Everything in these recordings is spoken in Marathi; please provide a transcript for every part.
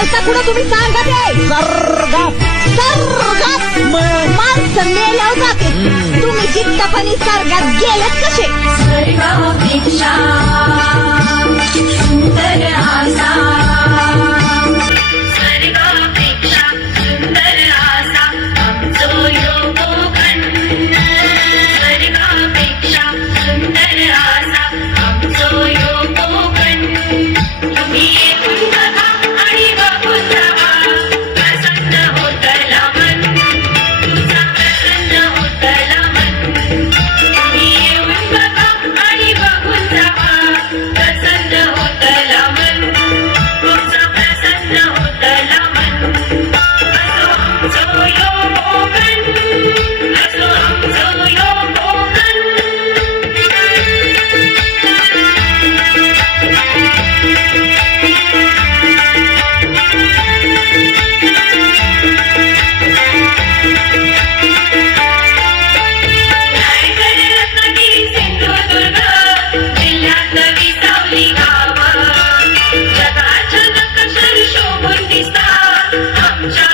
घालता कुठं तुम्ही सांगा ते. सर्गात. सर्गात. माणसं मेल्यावर हो जाते. तुम्ही जित्तपणी सर्गात गेलेत कसे?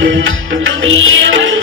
Don't be here when